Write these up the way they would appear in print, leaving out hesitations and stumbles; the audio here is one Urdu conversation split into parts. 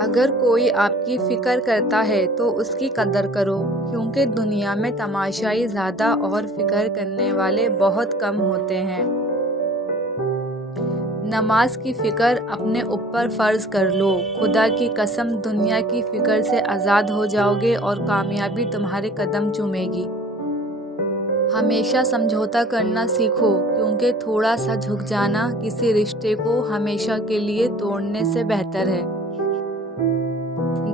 اگر کوئی آپ کی فکر کرتا ہے تو اس کی قدر کرو، کیونکہ دنیا میں تماشائی زیادہ اور فکر کرنے والے بہت کم ہوتے ہیں۔ نماز کی فکر اپنے اوپر فرض کر لو، خدا کی قسم دنیا کی فکر سے آزاد ہو جاؤ گے اور کامیابی تمہارے قدم چومے گی۔ ہمیشہ سمجھوتا کرنا سیکھو، کیونکہ تھوڑا سا جھک جانا کسی رشتے کو ہمیشہ کے لیے توڑنے سے بہتر ہے۔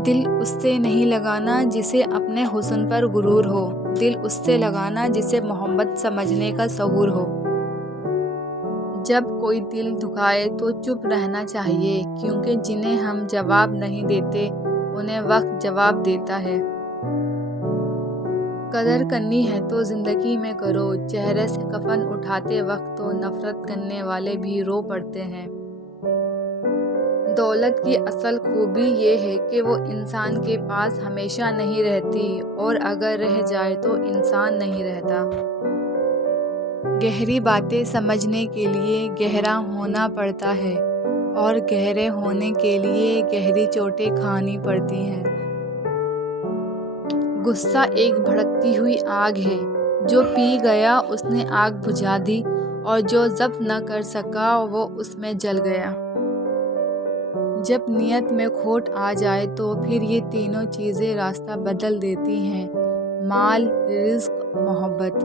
دل اس سے نہیں لگانا جسے اپنے حسن پر غرور ہو، دل اس سے لگانا جسے محبت سمجھنے کا شعور ہو۔ جب کوئی دل دکھائے تو چپ رہنا چاہیے، کیونکہ جنہیں ہم جواب نہیں دیتے انہیں وقت جواب دیتا ہے۔ قدر کرنی ہے تو زندگی میں کرو، چہرے سے کفن اٹھاتے وقت تو نفرت کرنے والے بھی رو پڑتے ہیں۔ دولت کی اصل خوبی یہ ہے کہ وہ انسان کے پاس ہمیشہ نہیں رہتی، اور اگر رہ جائے تو انسان نہیں رہتا۔ گہری باتیں سمجھنے کے لیے گہرا ہونا پڑتا ہے، اور گہرے ہونے کے لیے گہری چوٹیں کھانی پڑتی ہیں۔ غصہ ایک بھڑکتی ہوئی آگ ہے، جو پی گیا اس نے آگ بجھا دی، اور جو ضبط نہ کر سکا وہ اس میں جل گیا۔ جب نیت میں کھوٹ آ جائے تو پھر یہ تینوں چیزیں راستہ بدل دیتی ہیں: مال، رزق، محبت۔